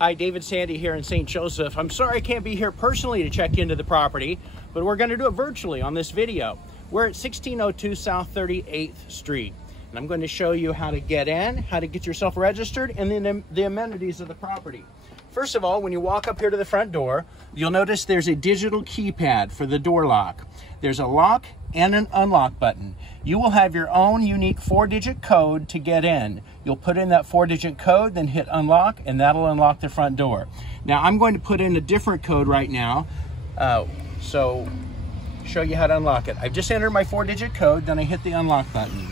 Hi, David Sandy here in St. Joseph. I'm sorry I can't be here personally to check into the property, but we're going to do it virtually on this video. We're at 1602 South 38th Street, and I'm going to show you how to get in, how to get yourself registered, and then the amenities of the property. First of all, when you walk up here to the front door, you'll notice there's a digital keypad for the door lock. There's a lock and an unlock button. You will have your own unique 4-digit code to get in. You'll put in that 4-digit code, then hit unlock, and that'll unlock the front door. Now, I'm going to put in a different code right now, so show you how to unlock it. I've just entered my 4-digit code, then I hit the unlock button.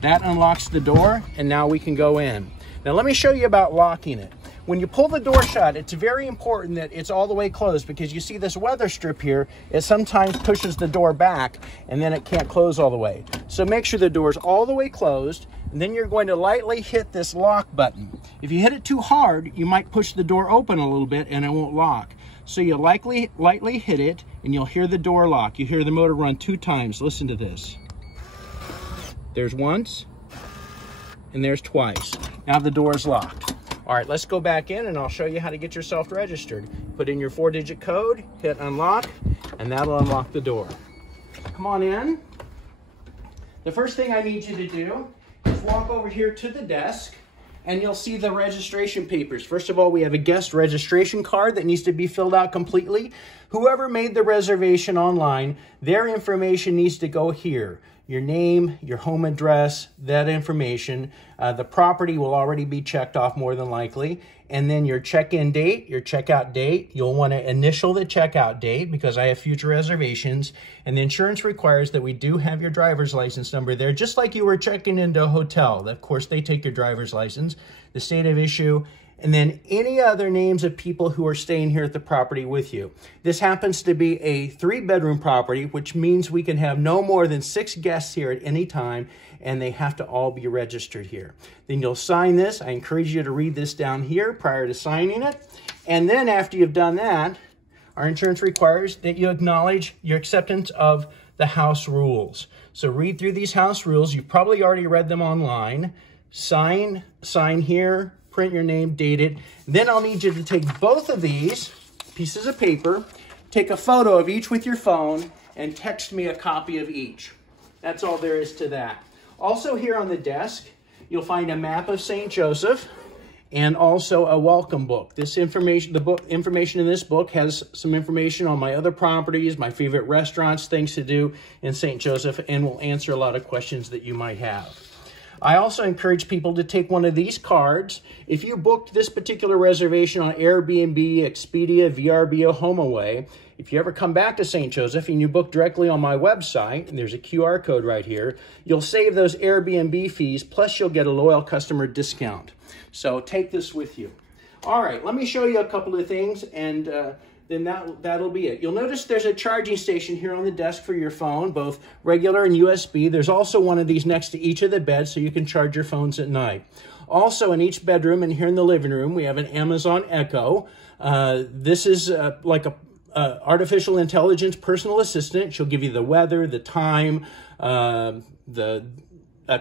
That unlocks the door, and now we can go in. Now, let me show you about locking it. When you pull the door shut, it's very important that it's all the way closed, because you see this weather strip here, it sometimes pushes the door back and then it can't close all the way. So make sure the door's all the way closed, and then you're going to lightly hit this lock button. If you hit it too hard, you might push the door open a little bit and it won't lock. So you lightly hit it and you'll hear the door lock. You hear the motor run 2 times. Listen to this. There's once and there's twice. Now the door is locked. All right, let's go back in and I'll show you how to get yourself registered. Put in your 4-digit code, hit unlock, and that'll unlock the door. Come on in. The first thing I need you to do is walk over here to the desk and you'll see the registration papers. First of all, we have a guest registration card that needs to be filled out completely. Whoever made the reservation online, their information needs to go here. Your name, your home address, that information. The property will already be checked off more than likely. And then your check-in date, your checkout date. You'll want to initial the checkout date because I have future reservations. And the insurance requires that we do have your driver's license number there, just like you were checking into a hotel. Of course, they take your driver's license, the state of issue, and then any other names of people who are staying here at the property with you. This happens to be a 3-bedroom property, which means we can have no more than 6 guests here at any time, and they have to all be registered here. Then you'll sign this. I encourage you to read this down here prior to signing it. And then after you've done that, our insurance requires that you acknowledge your acceptance of the house rules. So read through these house rules. You've probably already read them online. Sign here, print your name, date it. Then I'll need you to take both of these pieces of paper, take a photo of each with your phone, and text me a copy of each. That's all there is to that. Also here on the desk, you'll find a map of St. Joseph and also a welcome book. This information, information in this book has some information on my other properties, my favorite restaurants, things to do in St. Joseph, and will answer a lot of questions that you might have. I also encourage people to take one of these cards. If you booked this particular reservation on Airbnb, Expedia, VRBO, HomeAway, if you ever come back to St. Joseph and you book directly on my website, and there's a QR code right here, you'll save those Airbnb fees, plus you'll get a loyal customer discount. So take this with you. All right, let me show you a couple of things, and then that'll be it. You'll notice there's a charging station here on the desk for your phone, both regular and USB. There's also one of these next to each of the beds so you can charge your phones at night. Also in each bedroom and here in the living room, we have an Amazon Echo. This is like a artificial intelligence personal assistant. She'll give you the weather, the time, the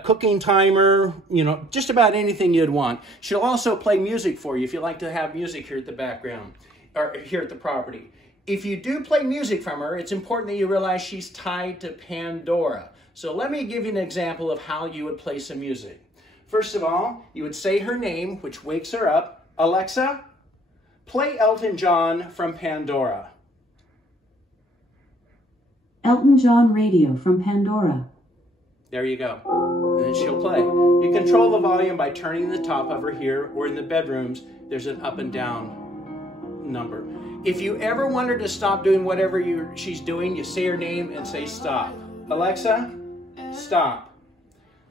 cooking timer, you know, just about anything you'd want. She'll also play music for you if you like to have music here at the background. Or here at the property. If you do play music from her, it's important that you realize she's tied to Pandora. So let me give you an example of how you would play some music. First of all, you would say her name, which wakes her up. Alexa, play Elton John from Pandora. Elton John radio from Pandora. There you go. And then she'll play. You control the volume by turning the top of her here, or in the bedrooms, there's an up and down number. If you ever want her to stop doing whatever she's doing, you say her name and say stop. Alexa, stop.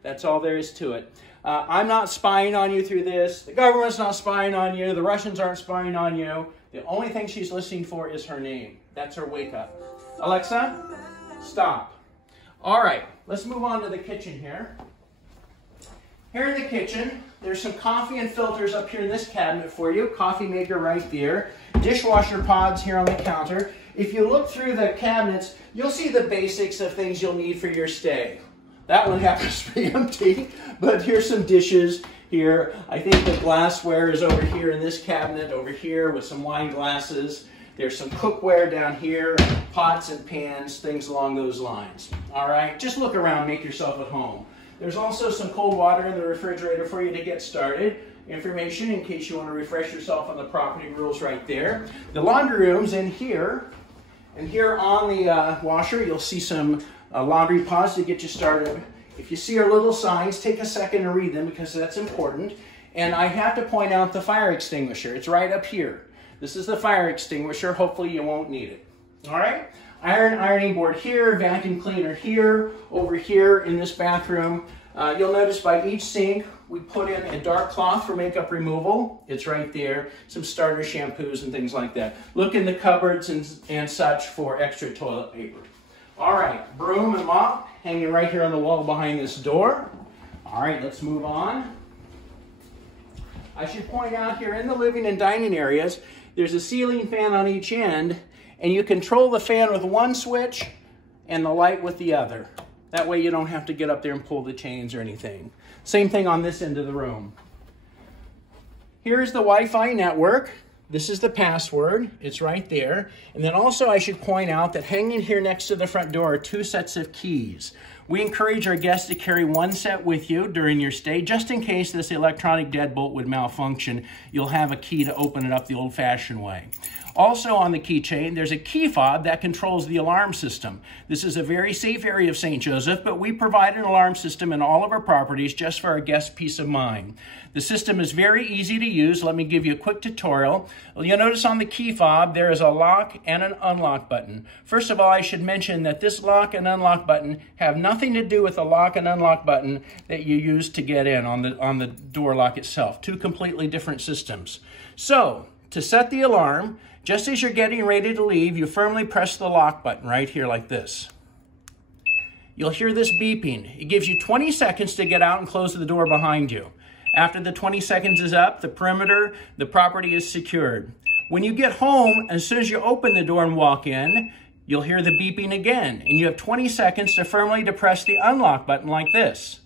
That's all there is to it. I'm not spying on you through this. The government's not spying on you. The Russians aren't spying on you. The only thing she's listening for is her name. That's her wake up. Alexa, stop. All right, let's move on to the kitchen here. Here in the kitchen, there's some coffee and filters up here in this cabinet for you. Coffee maker right there. Dishwasher pods here on the counter. If you look through the cabinets, you'll see the basics of things you'll need for your stay. That one happens to be empty, but here's some dishes here. I think the glassware is over here in this cabinet over here with some wine glasses. There's some cookware down here, pots and pans, things along those lines. All right, just look around, make yourself at home. There's also some cold water in the refrigerator for you to get started. Information in case you want to refresh yourself on the property rules right there. The laundry room's in here. And here on the washer, you'll see some laundry pods to get you started. If you see our little signs, take a second to read them because that's important. And I have to point out the fire extinguisher. It's right up here. This is the fire extinguisher. Hopefully you won't need it. All right? Ironing board here, vacuum cleaner here, over here in this bathroom. You'll notice by each sink, we put in a dark cloth for makeup removal. It's right there. Some starter shampoos and things like that. Look in the cupboards and such for extra toilet paper. All right, broom and mop hanging right here on the wall behind this door. All right, let's move on. I should point out here in the living and dining areas, there's a ceiling fan on each end, and you control the fan with one switch and the light with the other. That way you don't have to get up there and pull the chains or anything. Same thing on this end of the room. Here's the Wi-Fi network. This is the password. It's right there. And then also I should point out that hanging here next to the front door are 2 sets of keys. We encourage our guests to carry 1 set with you during your stay, just in case this electronic deadbolt would malfunction. You'll have a key to open it up the old-fashioned way. Also on the keychain, there's a key fob that controls the alarm system. This is a very safe area of St. Joseph, but we provide an alarm system in all of our properties just for our guests' peace of mind. The system is very easy to use. Let me give you a quick tutorial. You'll notice on the key fob, there is a lock and an unlock button. First of all, I should mention that this lock and unlock button have nothing to do with the lock and unlock button that you use to get in on the door lock itself. 2 completely different systems. So, to set the alarm, just as you're getting ready to leave, you firmly press the lock button right here like this. You'll hear this beeping. It gives you 20 seconds to get out and close the door behind you. After the 20 seconds is up, the perimeter, the property is secured. When you get home, as soon as you open the door and walk in, you'll hear the beeping again, and you have 20 seconds to firmly depress the unlock button like this.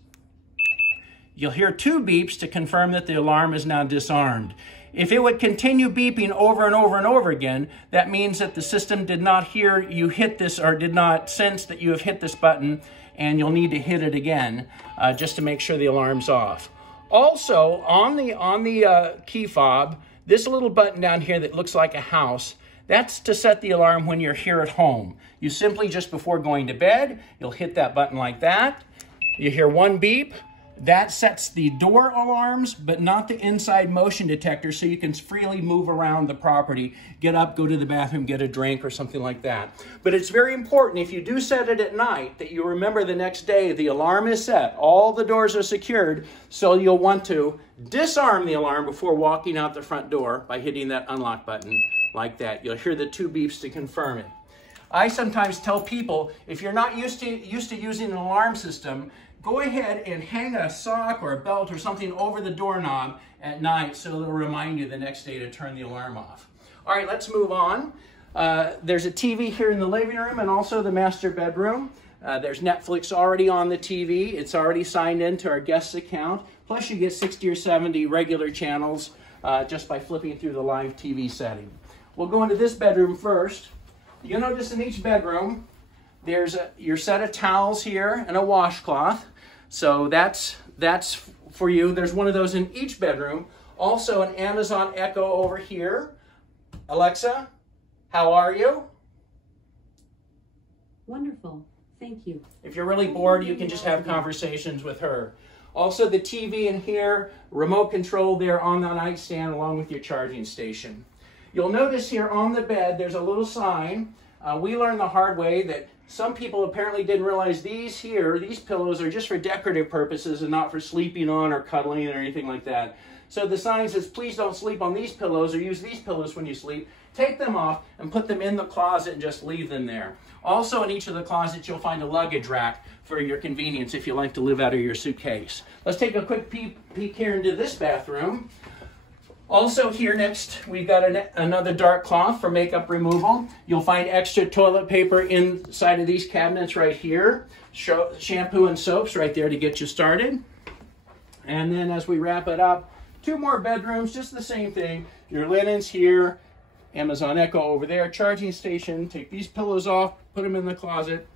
You'll hear 2 beeps to confirm that the alarm is now disarmed. If it would continue beeping over and over and over again, that means that the system did not hear you hit this or did not sense that you have hit this button, and you'll need to hit it again just to make sure the alarm's off. Also, on the key fob, this little button down here that looks like a house, that's to set the alarm when you're here at home. You simply, just before going to bed, you'll hit that button like that. You hear 1 beep. That sets the door alarms, but not the inside motion detector, so you can freely move around the property, get up, go to the bathroom, get a drink or something like that. But it's very important, if you do set it at night, that you remember the next day the alarm is set, all the doors are secured, so you'll want to disarm the alarm before walking out the front door by hitting that unlock button like that. You'll hear the 2 beeps to confirm it. I sometimes tell people, if you're not used to using an alarm system, go ahead and hang a sock or a belt or something over the doorknob at night so it'll remind you the next day to turn the alarm off. All right, let's move on. There's a TV here in the living room and also the master bedroom. There's Netflix already on the TV. It's already signed into our guest's account. Plus you get 60 or 70 regular channels just by flipping through the live TV setting. We'll go into this bedroom first. You'll notice in each bedroom, there's your set of towels here and a washcloth. So that's for you. There's one of those in each bedroom. Also an Amazon Echo over here. Alexa, how are you? Wonderful. Thank you. If you're really bored, you can just have conversations with her. Also the TV in here, remote control there on the nightstand along with your charging station. You'll notice here on the bed, there's a little sign. We learned the hard way that some people apparently didn't realize these pillows are just for decorative purposes and not for sleeping on or cuddling or anything like that. So the sign says, please don't sleep on these pillows or use these pillows when you sleep. Take them off and put them in the closet and just leave them there. Also in each of the closets, you'll find a luggage rack for your convenience if you like to live out of your suitcase. Let's take a quick peek here into this bathroom. Also here next, we've got another dark cloth for makeup removal. You'll find extra toilet paper inside of these cabinets right here. Shampoo and soaps right there to get you started. And then as we wrap it up, 2 more bedrooms, just the same thing. Your linens here, Amazon Echo over there, charging station. Take these pillows off, put them in the closet.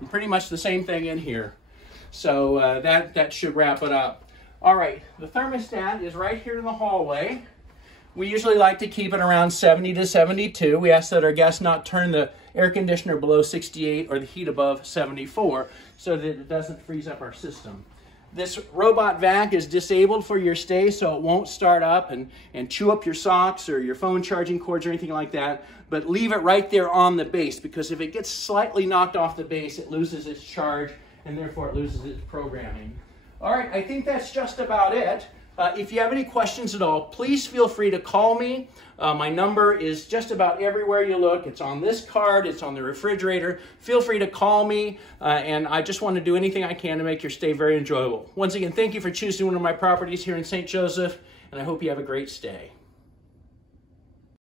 And pretty much the same thing in here. So that should wrap it up. All right, the thermostat is right here in the hallway. We usually like to keep it around 70 to 72. We ask that our guests not turn the air conditioner below 68 or the heat above 74 so that it doesn't freeze up our system. This robot vac is disabled for your stay, so it won't start up and chew up your socks or your phone charging cords or anything like that, but leave it right there on the base, because if it gets slightly knocked off the base, it loses its charge and therefore it loses its programming. All right, I think that's just about it. If you have any questions at all, please feel free to call me. My number is just about everywhere you look. It's on this card. It's on the refrigerator. Feel free to call me, and I just want to do anything I can to make your stay very enjoyable. Once again, thank you for choosing one of my properties here in St. Joseph, and I hope you have a great stay.